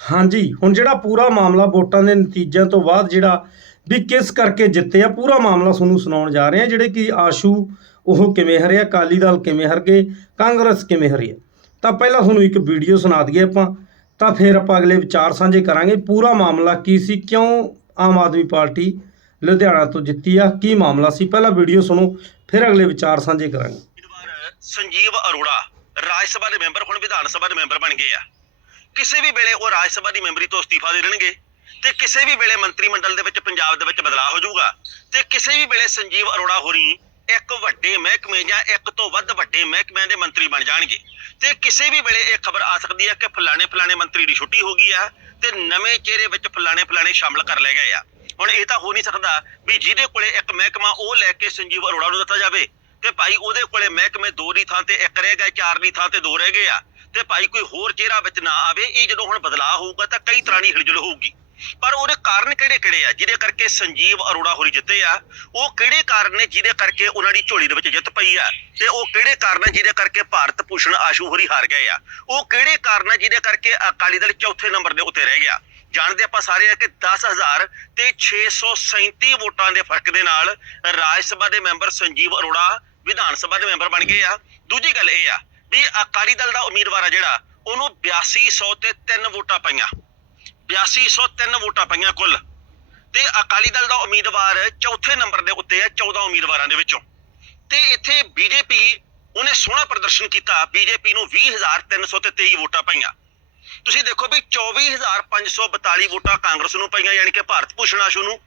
ਹਾਂਜੀ, ਹੁਣ ਜਿਹੜਾ ਪੂਰਾ ਮਾਮਲਾ ਵੋਟਾਂ ਦੇ ਨਤੀਜਿਆਂ ਤੋਂ ਬਾਅਦ ਜਿਹੜਾ ਵੀ ਕਿਸ ਕਰਕੇ ਜਿੱਤੇ ਆ, ਪੂਰਾ ਮਾਮਲਾ ਤੁਹਾਨੂੰ ਸੁਣਾਉਣ ਜਾ ਰਹੇ ਆ ਜਿਹੜੇ ਕਿ ਆਸ਼ੂ, ਉਹ ਕਿਵੇਂ ਹਰਿਆ ਅਕਾਲੀ ਦਲ ਕਿਵੇਂ ਹਰ ਗਏ, ਕਾਂਗਰਸ ਕਿਵੇਂ ਹਰੀ ਹੈ ਤਾਂ ਪਹਿਲਾਂ ਤੁਹਾਨੂੰ ਇੱਕ ਵੀਡੀਓ ਸੁਣਾ ਦਈਏ ਆਪਾਂ, ਤਾਂ ਫਿਰ ਆਪਾਂ ਅਗਲੇ ਵਿਚਾਰ ਸਾਂਝੇ ਕਰਾਂਗੇ, ਪੂਰਾ ਮਾਮਲਾ ਕੀ ਸੀ, ਕਿਉਂ ਆਮ ਆਦਮੀ ਪਾਰਟੀ ਲੁਧਿਆਣਾ ਤੋਂ ਜਿੱਤੀ ਆ, ਕੀ ਮਾਮਲਾ ਸੀ, ਪਹਿਲਾਂ ਵੀਡੀਓ ਸੁਣੋ, ਫਿਰ ਅਗਲੇ ਵਿਚਾਰ ਸਾਂਝੇ ਕਰਾਂਗੇ। ਸੰਜੀਵ ਅਰੋੜਾ ਰਾਜ ਸਭਾ ਦੇ ਮੈਂਬਰ, ਹੁਣ ਵਿਧਾਨ ਸਭਾ ਦੇ ਮੈਂਬਰ ਬਣ ਗਏ ਆ। ਕਿਸੇ ਵੀ ਵੇਲੇ ਉਹ ਰਾਜ ਸਭਾ ਦੀ ਮੈਂਬਰੀ ਤੋਂ ਅਸਤੀਫਾ ਦੇ ਦੇਣਗੇ ਤੇ ਕਿਸੇ ਵੀ ਵੇਲੇ ਮੰਤਰੀ ਮੰਡਲ ਦੇ ਵਿੱਚ ਪੰਜਾਬ ਦੇ ਵਿੱਚ ਬਦਲਾਅ ਹੋ ਜਾਊਗਾ ਤੇ ਕਿਸੇ ਵੀ ਵੇਲੇ ਸੰਜੀਵ ਅਰੋੜਾ ਹੋਰੀ ਇੱਕ ਵੱਡੇ ਮਹਿਕਮੇ ਜਾਂ ਇੱਕ ਤੋਂ ਵੱਧ ਵੱਡੇ ਮਹਿਕਮਿਆਂ ਦੇ ਮੰਤਰੀ ਬਣ ਜਾਣਗੇ। ਤੇ ਕਿਸੇ ਵੀ ਵੇਲੇ ਇਹ ਖਬਰ ਆ ਸਕਦੀ ਹੈ ਕਿ ਫਲਾਣੇ ਫਲਾਣੇ ਮੰਤਰੀ ਦੀ ਛੁੱਟੀ ਹੋ ਗਈ ਆ ਤੇ ਨਵੇਂ ਚਿਹਰੇ ਵਿੱਚ ਫਲਾਣੇ ਫਲਾਣੇ ਸ਼ਾਮਲ ਕਰ ਲਏ ਗਏ ਆ। ਹੁਣ ਇਹ ਤਾਂ ਹੋ ਨਹੀਂ ਸਕਦਾ ਵੀ ਜਿਹਦੇ ਕੋਲੇ ਇੱਕ ਮਹਿਕਮਾ ਉਹ ਲੈ ਕੇ ਸੰਜੀਵ ਅਰੋੜਾ ਨੂੰ ਦਿੱਤਾ ਜਾਵੇ ਤੇ ਭਾਈ ਉਹਦੇ ਕੋਲੇ ਮਹਿਕਮੇ ਦੋ ਦੀ ਥਾਂ ਤੇ ਇੱਕ ਰਹਿ ਗਿਆ ਚਾਰ ਦੀ ਥਾਂ ਤੇ ਦੋ ਰਹਿ ਗਏ ਆ। ਤੇ ਭਾਈ ਕੋਈ ਹੋਰ ਚਿਹਰਾ ਵਿੱਚ ਨਾ ਆਵੇ, ਇਹ ਜਦੋਂ ਹੁਣ ਬਦਲਾਅ ਹੋਊਗਾ ਤਾਂ ਕਈ ਤਰ੍ਹਾਂ ਦੀ ਹਿਲਜੁਲ ਹੋਊਗੀ। ਪਰ ਉਹਦੇ ਕਾਰਨ ਕਿਹੜੇ ਕਿਹੜੇ ਆ? ਜਿਹਦੇ ਕਰਕੇ ਸੰਜੀਵ ਅਰੋੜਾ ਹੋਰੀ ਜਿੱਤੇ ਆ, ਉਹ ਕਿਹੜੇ ਕਾਰਨ ਨੇ ਜਿਹਦੇ ਕਰਕੇ ਉਹਨਾਂ ਦੀ ਝੋਲੀ ਦੇ ਵਿੱਚ ਜਿੱਤ ਪਈ ਆ? ਤੇ ਉਹ ਕਿਹੜੇ ਕਾਰਨ ਜਿਹਦੇ ਕਰਕੇ ਭਾਰਤ ਭੂਸ਼ਣ ਆਸ਼ੂ ਹੋਰੀ ਹਾਰ ਗਏ ਆ? ਉਹ ਕਿਹੜੇ ਕਾਰਨ ਨੇ ਜਿਹਦੇ ਕਰਕੇ ਅਕਾਲੀ ਦਲ ਚੌਥੇ ਨੰਬਰ ਦੇ ਉੱਤੇ ਰਹਿ ਗਿਆ? ਜਾਣਦੇ ਆਪਾਂ ਸਾਰੇ ਆ ਕਿ 10000 ਤੇ 637 ਵੋਟਾਂ ਦੇ ਫ਼ਰਕ ਦੇ ਨਾਲ ਰਾਜ ਸਭਾ ਦੇ ਮੈਂਬਰ ਸੰਜੀਵ ਅਰੋੜਾ ਵਿਧਾਨ ਸਭਾ ਦੇ ਮੈਂਬਰ ਬਣ ਗਏ ਆ। ਦੂਜੀ ਗੱਲ ਇਹ ਆ ਵੀ ਅਕਾਲੀ ਦਲ ਦਾ ਉਮੀਦਵਾਰ ਆ ਜਿਹੜਾ, ਉਹਨੂੰ 8200 ਤੇ 3 ਵੋਟਾਂ ਪਈਆਂ। 8203 ਵੋਟਾਂ ਪਈਆਂ ਕੁੱਲ। ਤੇ ਅਕਾਲੀ ਦਲ ਦਾ ਉਮੀਦਵਾਰ ਚੌਥੇ ਨੰਬਰ ਦੇ ਉੱਤੇ ਹੈ 14 ਉਮੀਦਵਾਰਾਂ ਦੇ ਵਿੱਚੋਂ। ਤੇ ਇੱਥੇ ਬੀਜੇਪੀ ਉਹਨੇ ਸੋਹਣਾ ਪ੍ਰਦਰਸ਼ਨ ਕੀਤਾ ਬੀਜੇਪੀ ਨੂੰ 20323 ਵੋਟਾਂ ਪਈਆਂ। ਤੁਸੀਂ ਦੇਖੋ ਵੀ 24542 ਵੋਟਾਂ ਕਾਂਗਰਸ ਨੂੰ ਪਈਆਂ, ਯਾਨੀ ਕਿ ਭਾਰਤ ਭੂਸ਼ਣ ਆਸ਼ੂ ਨੂੰ।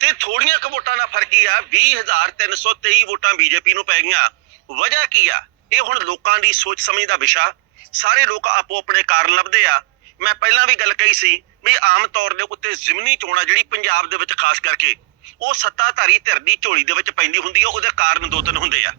ਤੇ ਥੋੜੀਆਂ ਕੁ ਵੋਟਾਂ ਦਾ ਫ਼ਰਕ ਹੀ ਆ 20323 ਵੋਟਾਂ ਬੀਜੇਪੀ ਨੂੰ ਪੈ ਗਈਆਂ। ਵਜ੍ਹਾ ਕੀ ਆ? ਇਹ ਹੁਣ ਲੋਕਾਂ ਦੀ ਸੋਚ ਸਮਝ ਦਾ ਵਿਸ਼ਾ। ਸਾਰੇ ਲੋਕ ਆਪੋ ਆਪਣੇ ਕਾਰਨ ਲੱਭਦੇ ਆ। ਮੈਂ ਪਹਿਲਾਂ ਵੀ ਗੱਲ ਕਹੀ ਸੀ ਵੀ ਆਮ ਤੌਰ ਦੇ ਉੱਤੇ ਜ਼ਿਮਨੀ ਚੋਣਾਂ ਜਿਹੜੀ ਪੰਜਾਬ ਦੇ ਵਿੱਚ ਖਾਸ ਕਰਕੇ। ਉਹ ਸੱਤਾਧਾਰੀ ਧਿਰ ਦੀ ਝੋਲੀ ਦੇ ਵਿੱਚ ਪੈਂਦੀ ਹੁੰਦੀ ਹੈ ਉਹਦੇ ਕਾਰਨ ਦੋ ਤਿੰਨ ਹੁੰਦੇ ਆ।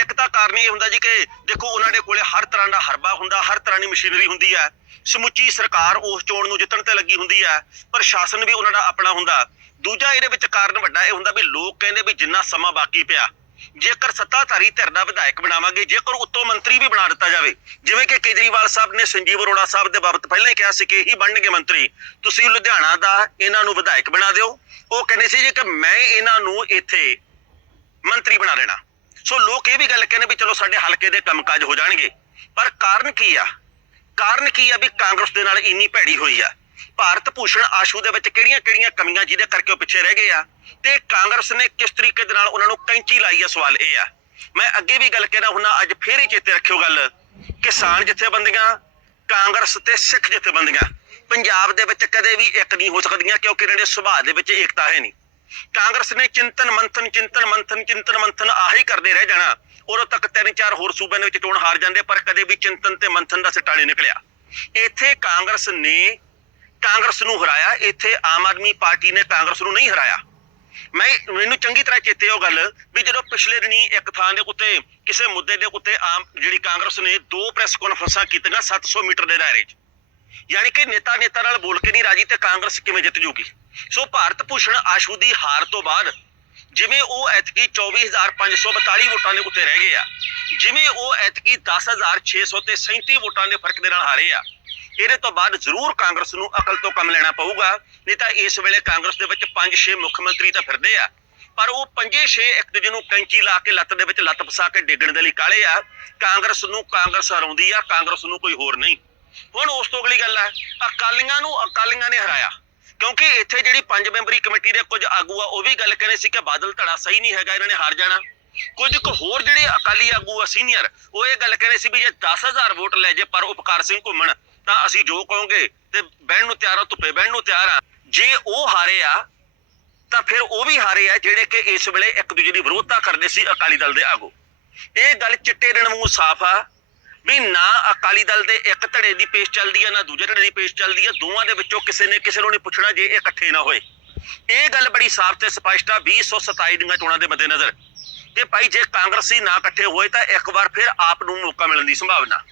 ਇੱਕ ਤਾਂ ਕਾਰਨ ਇਹ ਹੁੰਦਾ ਜੀ ਕਿ ਦੇਖੋ, ਉਹਨਾਂ ਦੇ ਕੋਲੇ ਹਰ ਤਰ੍ਹਾਂ ਦਾ ਹਰਬਾ ਹੁੰਦਾ, ਹਰ ਤਰ੍ਹਾਂ ਦੀ ਮਸ਼ੀਨਰੀ ਹੁੰਦੀ ਹੈ ਸਮੁੱਚੀ ਸਰਕਾਰ ਉਸ ਚੋਣ ਨੂੰ ਜਿੱਤਣ ਤੇ ਲੱਗੀ ਹੁੰਦੀ ਹੈ ਪ੍ਰਸ਼ਾਸਨ ਵੀ ਉਹਨਾਂ ਦਾ ਆਪਣਾ ਹੁੰਦਾ। ਦੂਜਾ ਇਹਦੇ ਵਿੱਚ ਕਾਰਨ ਵੱਡਾ ਇਹ ਹੁੰਦਾ ਵੀ ਲੋਕ ਕਹਿੰਦੇ ਵੀ ਜਿੰਨਾ ਸਮਾਂ ਬਾਕੀ ਪਿਆ ਜੇਕਰ ਸੱਤਾਧਾਰੀ ਧਿਰ ਦਾ ਵਿਧਾਇਕ ਬਣਾਵਾਂਗੇ, ਜੇਕਰ ਉੱਤੋਂ ਮੰਤਰੀ ਵੀ ਬਣਾ ਦਿੱਤਾ ਜਾਵੇ, ਜਿਵੇਂ ਕਿ ਕੇਜਰੀਵਾਲ ਸਾਹਿਬ ਨੇ ਸੰਜੀਵ ਅਰੋੜਾ ਸਾਹਿਬ ਦੇ ਬਾਬਤ ਪਹਿਲਾਂ ਹੀ ਕਿਹਾ ਸੀ ਕਿ ਇਹੀ ਬਣਨਗੇ ਮੰਤਰੀ, ਤੁਸੀਂ ਲੁਧਿਆਣਾ ਦਾ ਇਹਨਾਂ ਨੂੰ ਵਿਧਾਇਕ ਬਣਾ ਦਿਓ। ਉਹ ਕਹਿੰਦੇ ਸੀ ਜੀ ਕਿ ਮੈਂ ਇਹਨਾਂ ਨੂੰ ਇੱਥੇ ਮੰਤਰੀ ਬਣਾ ਦੇਣਾ। ਸੋ ਲੋਕ ਇਹ ਵੀ ਗੱਲ ਕਹਿੰਦੇ ਵੀ ਚਲੋ ਸਾਡੇ ਹਲਕੇ ਦੇ ਕੰਮਕਾਜ ਹੋ ਜਾਣਗੇ। ਪਰ ਕਾਰਨ ਕੀ ਆ? ਕਾਰਨ ਕੀ ਆ ਵੀ ਕਾਂਗਰਸ ਦੇ ਨਾਲ ਇੰਨੀ ਭੈੜੀ ਹੋਈ ਆ? ਭਾਰਤ ਭੂਸ਼ਣ ਆਸ਼ੂ ਦੇ ਵਿੱਚ ਕਿਹੜੀਆਂ-ਕਿਹੜੀਆਂ ਕਮੀਆਂ ਜਿਹਦੇ ਕਰਕੇ ਉਹ ਪਿੱਛੇ ਰਹਿ ਗਏ ਆ? ਤੇ ਕਾਂਗਰਸ ਨੇ ਕਿਸ ਤਰੀਕੇ ਦੇ ਨਾਲ ਉਹਨਾਂ ਨੂੰ ਕੈਂਚੀ ਲਾਈ ਆ ਸਵਾਲ ਇਹ ਆ। ਮੈਂ ਅੱਗੇ ਵੀ ਗੱਲ ਕਹਿਣਾ ਹੁੰਨਾ, ਅੱਜ ਫੇਰ ਹੀ ਚੇਤੇ ਰੱਖਿਓ ਗੱਲ। ਕਿਸਾਨ ਜਥੇਬੰਦੀਆਂ, ਕਾਂਗਰਸ ਤੇ ਸਿੱਖ ਜਥੇਬੰਦੀਆਂ, ਪੰਜਾਬ ਦੇ ਵਿੱਚ ਕਦੇ ਵੀ ਇੱਕ ਨਹੀਂ ਹੋ ਸਕਦੀਆਂ ਕਿਉਂਕਿ ਇਹਨਾਂ ਦੇ ਸੁਭਾਅ ਦੇ ਵਿੱਚ ਏਕਤਾ ਹੈ ਨਹੀਂ। ਕਾਂਗਰਸ ਨੇ ਚਿੰਤਨ ਮੰਥਨ ਚਿੰਤਨ ਮੰਥਨ ਚਿੰਤਨ ਮੰਥਨ ਆਹੀ ਕਰਦੇ ਰਹਿ ਜਾਣਾ। ਉਦੋਂ ਤੱਕ ਤਿੰਨ ਚਾਰ ਹੋਰ ਸੂਬਿਆਂ ਦੇ ਵਿੱਚ ਚੋਣ ਹਾਰ ਜਾਂਦੇ, ਪਰ ਕਦੇ ਵੀ ਚਿੰਤਨ ਤੇ ਮੰਥਨ ਦਾ ਸਿੱਟਾ ਨਹੀਂ ਨਿਕਲਿਆ। ਇੱਥੇ ਕਾਂਗਰਸ ਨੇ ਕਾਂਗਰਸ ਨੂੰ ਹਰਾਇਆ, ਇੱਥੇ ਆਮ ਆਦਮੀ ਪਾਰਟੀ ਨੇ ਕਾਂਗਰਸ ਨੂੰ ਨਹੀਂ ਹਰਾਇਆ। ਮੈਂ ਮੈਨੂੰ ਚੰਗੀ ਤਰ੍ਹਾਂ ਚੇਤੇ ਉਹ ਗੱਲ ਵੀ ਜਦੋਂ ਪਿਛਲੇ ਦਿਨੀ ਇੱਕ ਥਾਂ ਦੇ ਉੱਤੇ, ਕਿਸੇ ਮੁੱਦੇ ਦੇ ਉੱਤੇ ਆਮ ਜਿਹੜੀ ਕਾਂਗਰਸ ਨੇ ਦੋ ਪ੍ਰੈਸ ਕਾਨਫਰੰਸਾਂ ਕੀਤੀਆਂ 700 ਮੀਟਰ ਦੇ ਦਾਇਰੇ 'ਚ। ਯਾਨੀ ਕਿ ਨੇਤਾ ਨੇਤਾ ਨਾਲ ਬੋਲ ਕੇ ਨਹੀਂ ਰਾਜੀ ਤੇ ਕਾਂਗਰਸ ਕਿਵੇਂ ਜਿੱਤ ਜੂਗੀ? ਸੋ ਭਾਰਤ ਭੂਸ਼ਣ ਆਸ਼ੂ ਦੀ ਹਾਰ ਤੋਂ ਬਾਅਦ ਜਿਵੇਂ ਉਹ ਐਤਕੀ 24542 ਵੋਟਾਂ ਦੇ ਉੱਤੇ ਰਹਿ ਗਏ ਆ, ਜਿਵੇਂ ਉਹ ਐਤਕੀ 10600 ਤੇ 37 ਵੋਟਾਂ ਦੇ ਫ਼ਰਕ ਦੇ ਨਾਲ ਹਾਰੇ ਆ ਇਹਦੇ ਤੋਂ ਬਾਅਦ ਜ਼ਰੂਰ ਕਾਂਗਰਸ ਨੂੰ ਅਕਲ ਤੋਂ ਕੰਮ ਲੈਣਾ ਪਊਗਾ, ਨਹੀਂ ਤਾਂ ਇਸ ਵੇਲੇ ਕਾਂਗਰਸ ਦੇ ਵਿੱਚ 5-6 ਮੁੱਖ ਮੰਤਰੀ ਤਾਂ ਫਿਰਦੇ ਆ। ਪਰ ਉਹ ਪੰਜੇ ਛੇ ਇੱਕ ਦੂਜੇ ਨੂੰ ਕੈਂਚੀ ਲਾ ਕੇ ਲੱਤ ਦੇ ਵਿੱਚ ਲੱਤ ਫਸਾ ਕੇ ਡੇਗਣ ਦੇ ਲਈ ਕਾਲੇ ਆ। ਕਾਂਗਰਸ ਨੂੰ ਕਾਂਗਰਸ ਹਰਾਉਂਦੀ ਆ, ਕਾਂਗਰਸ ਨੂੰ ਕੋਈ ਹੋਰ ਨਹੀਂ। ਹੁਣ ਉਸ ਤੋਂ ਅਗਲੀ ਗੱਲ ਆ, ਅਕਾਲੀਆਂ ਨੂੰ ਅਕਾਲੀਆਂ ਨੇ ਹਰਾਇਆ। ਕਿਉਂਕਿ ਇੱਥੇ ਜਿਹੜੀ ਪੰਜ ਮੈਂਬਰੀ ਕਮੇਟੀ ਦੇ ਕੁਝ ਆਗੂ ਆ, ਉਹ ਵੀ ਗੱਲ ਕਹਿੰਦੇ ਸੀ ਕਿ ਬਾਦਲ ਧੜਾ ਸਹੀ ਨਹੀਂ ਹੈਗਾ, ਇਹਨਾਂ ਨੇ ਹਾਰ ਜਾਣਾ। ਕੁਝ ਕੁ ਹੋਰ ਜਿਹੜੇ ਅਕਾਲੀ ਆਗੂ ਆ, ਸੀਨੀਅਰ, ਉਹ ਇਹ ਗੱਲ ਕਹਿੰਦੇ ਸੀ ਵੀ ਜੇ 10000 ਵੋਟ ਲੈ ਜੇ ਪਰ ਉਪਕਾਰ ਸਿੰਘ ਘੁੰਮਣ ਤਾਂ ਅਸੀਂ ਜੋ ਕਹੋਗੇ ਤੇ ਬਹਿਣ ਨੂੰ ਤਿਆਰ ਆ, ਧੁੱਪੇ ਬਹਿਣ ਨੂੰ ਤਿਆਰ ਆ। ਜੇ ਉਹ ਹਾਰੇ ਆ, ਤਾਂ ਫਿਰ ਉਹ ਵੀ ਹਾਰੇ ਆ ਜਿਹੜੇ ਕਿ ਇਸ ਵੇਲੇ ਇੱਕ ਦੂਜੇ ਦੀ ਵਿਰੋਧਤਾ ਕਰਦੇ ਸੀ ਅਕਾਲੀ ਦਲ ਦੇ ਆਗੂ। ਇਹ ਗੱਲ ਚਿੱਟੇ ਦਿਨ ਮੂੰਹ ਸਾਫ਼ ਆ ਵੀ ਨਾ ਅਕਾਲੀ ਦਲ ਦੇ ਇੱਕ ਧੜੇ ਦੀ ਪੇਸ਼ ਚੱਲਦੀ ਆ, ਨਾ ਦੂਜੇ ਧੜੇ ਦੀ ਪੇਸ਼ ਚੱਲਦੀ ਆ, ਦੋਵਾਂ ਦੇ ਵਿੱਚੋਂ ਕਿਸੇ ਨੇ ਕਿਸੇ ਨੂੰ ਨਹੀਂ ਪੁੱਛਣਾ ਜੇ ਇਹ ਇਕੱਠੇ ਨਾ ਹੋਏ। ਇਹ ਗੱਲ ਬੜੀ ਸਾਫ਼ ਤੇ ਸਪਸ਼ਟ ਆ 2027 ਦੀਆਂ ਚੋਣਾਂ ਦੇ ਮੱਦੇਨਜ਼ਰ। ਕਿ ਭਾਈ ਜੇ ਕਾਂਗਰਸੀ ਨਾ ਇਕੱਠੇ ਹੋਏ ਤਾਂ ਇੱਕ ਵਾਰ ਫਿਰ ਆਪ ਨੂੰ ਮੌਕਾ ਮਿਲਣ ਦੀ ਸੰਭਾਵਨਾ।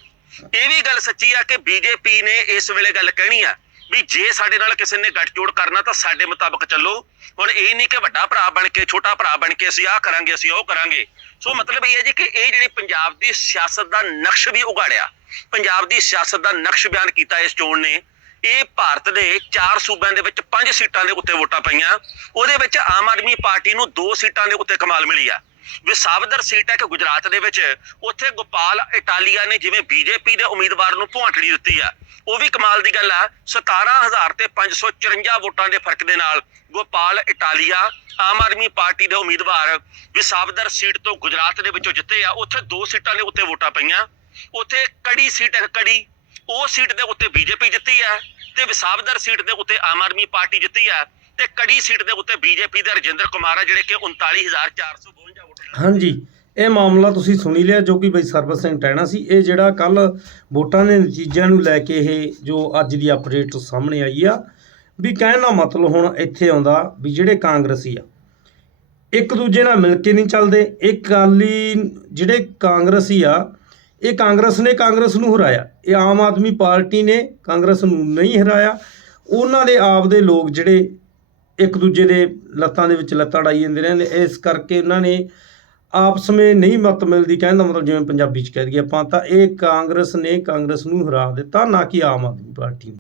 ਇਹ ਵੀ ਗੱਲ ਸੱਚੀ ਆ ਕਿ ਬੀਜੇਪੀ ਨੇ ਇਸ ਵੇਲੇ ਗੱਲ ਕਹਿਣੀ ਆ ਵੀ ਜੇ ਸਾਡੇ ਨਾਲ ਕਿਸੇ ਨੇ ਗੱਠਜੋੜ ਕਰਨਾ ਤਾਂ ਸਾਡੇ ਮੁਤਾਬਕ ਚੱਲੋ। ਹੁਣ ਇਹ ਨਹੀਂ ਕਿ ਵੱਡਾ ਭਰਾ ਬਣ ਕੇ, ਛੋਟਾ ਭਰਾ ਬਣ ਕੇ ਅਸੀਂ ਆਹ ਕਰਾਂਗੇ, ਅਸੀਂ ਉਹ ਕਰਾਂਗੇ। ਸੋ ਮਤਲਬ ਇਹ ਹੈ ਜੀ ਕਿ ਇਹ ਜਿਹੜੀ ਪੰਜਾਬ ਦੀ ਸਿਆਸਤ ਦਾ ਨਕਸ਼ ਵੀ ਉਗਾੜਿਆ ਪੰਜਾਬ ਦੀ ਸਿਆਸਤ ਦਾ ਨਕਸ਼ ਬਿਆਨ ਕੀਤਾ ਇਸ ਚੋਣ ਨੇ, ਇਹ ਭਾਰਤ ਦੇ ਚਾਰ ਸੂਬਿਆਂ ਦੇ ਵਿੱਚ ਪੰਜ ਸੀਟਾਂ ਦੇ ਉੱਤੇ ਵੋਟਾਂ ਪਈਆਂ, ਉਹਦੇ ਵਿੱਚ ਆਮ ਆਦਮੀ ਪਾਰਟੀ ਨੂੰ ਦੋ ਸੀਟਾਂ ਦੇ ਉੱਤੇ ਕਮਾਲ ਮਿਲੀ ਆ। ਵਿਸਾਵਦਰ ਸੀਟ ਹੈ ਕਿ ਗੁਜਰਾਤ ਦੇ ਵਿੱਚ। ਉੱਥੇ ਗੋਪਾਲ ਇਟਾਲੀਆ ਨੇ ਜਿਵੇਂ ਬੀਜੇਪੀ ਦੇ ਉਮੀਦਵਾਰ ਨੂੰ ਭੁਆਟੜੀ ਦਿੱਤੀ ਆ। ਉਹ ਵੀ ਕਮਾਲ ਦੀ ਗੱਲ ਆ 17000 ਤੇ 554 ਵੋਟਾਂ ਦੇ ਫ਼ਰਕ ਦੇ ਨਾਲ ਗੋਪਾਲ ਇਟਾਲੀਆ, ਆਮ ਆਦਮੀ ਪਾਰਟੀ ਦੇ ਉਮੀਦਵਾਰ ਵਿਸਾਵਦਰ ਸੀਟ ਤੋਂ ਗੁਜਰਾਤ ਦੇ ਵਿੱਚੋਂ ਜਿੱਤੇ ਆ। ਉੱਥੇ ਦੋ ਸੀਟਾਂ ਦੇ ਉੱਤੇ ਵੋਟਾਂ ਪਈਆਂ। ਉੱਥੇ ਕੜੀ ਸੀਟ ਹੈ ਕੜੀ, ਉਹ ਸੀਟ ਦੇ ਉੱਤੇ ਬੀਜੇਪੀ ਜਿੱਤੀ ਆ ਤੇ ਵਿਸਾਵਦਰ ਸੀਟ ਦੇ ਉੱਤੇ ਆਮ ਆਦਮੀ ਪਾਰਟੀ ਜਿੱਤੀ ਆ। ਤੇ ਕੜੀ ਸੀਟ ਦੇ ਉੱਤੇ ਬੀਜੇਪੀ ਦੇ ਰਜਿੰਦਰ ਕੁਮਾਰ ਆ, ਜਿਹੜੇ ਕਿ 39452 ਵੋਟਾਂ ਹਾਂਜੀ, ਇਹ ਮਾਮਲਾ ਤੁਸੀਂ ਸੁਣੀ ਲਿਆ ਜੋ ਕਿ ਬਈ ਸਰਬਤ ਸਿੰਘ ਟੈਣਾ ਸੀ। ਇਹ ਜਿਹੜਾ ਕੱਲ ਵੋਟਾਂ ਦੇ ਨਤੀਜਿਆਂ ਨੂੰ ਲੈ ਕੇ ਇਹ ਜੋ ਅੱਜ ਦੀ ਅਪਡੇਟ ਸਾਹਮਣੇ ਆਈ ਆ, ਵੀ ਕਹਿਣ ਦਾ ਮਤਲਬ ਹੁਣ ਇੱਥੇ ਆਉਂਦਾ ਵੀ ਜਿਹੜੇ ਕਾਂਗਰਸੀ ਆ, ਇੱਕ ਦੂਜੇ ਨਾਲ ਮਿਲ ਕੇ ਨਹੀਂ ਚੱਲਦੇ। ਇਹ ਕਾਲੀ ਜਿਹੜੇ ਕਾਂਗਰਸੀ ਆ, ਇਹ ਕਾਂਗਰਸ ਨੇ ਕਾਂਗਰਸ ਨੂੰ ਹਰਾਇਆ। ਇਹ ਆਮ ਆਦਮੀ ਪਾਰਟੀ ਨੇ ਕਾਂਗਰਸ ਨੂੰ ਨਹੀਂ ਹਰਾਇਆ। ਉਹਨਾਂ ਦੇ ਆਪ ਦੇ ਲੋਕ ਜਿਹੜੇ ਇੱਕ ਦੂਜੇ ਦੇ ਲੱਤਾਂ ਦੇ ਵਿੱਚ ਲੱਤਾਂ ਅੜਾਈ ਜਾਂਦੇ ਰਹਿੰਦੇ। ਇਸ ਕਰਕੇ ਉਹਨਾਂ ਨੇ ਆਪਸ ਵਿੱਚ ਨਹੀਂ ਮਤ ਮਿਲਦੀ ਕਹਿਣ ਦਾ ਮਤਲਬ ਜਿਵੇਂ ਪੰਜਾਬੀ ਚ ਕਹਿ ਦਈਏ ਆਪਾਂ ਤਾਂ ਇਹ ਕਾਂਗਰਸ ਨੇ ਕਾਂਗਰਸ ਨੂੰ ਹਰਾ ਦਿੱਤਾ, ਨਾ ਕਿ ਆਮ ਆਦਮੀ ਪਾਰਟੀ ਨੇ।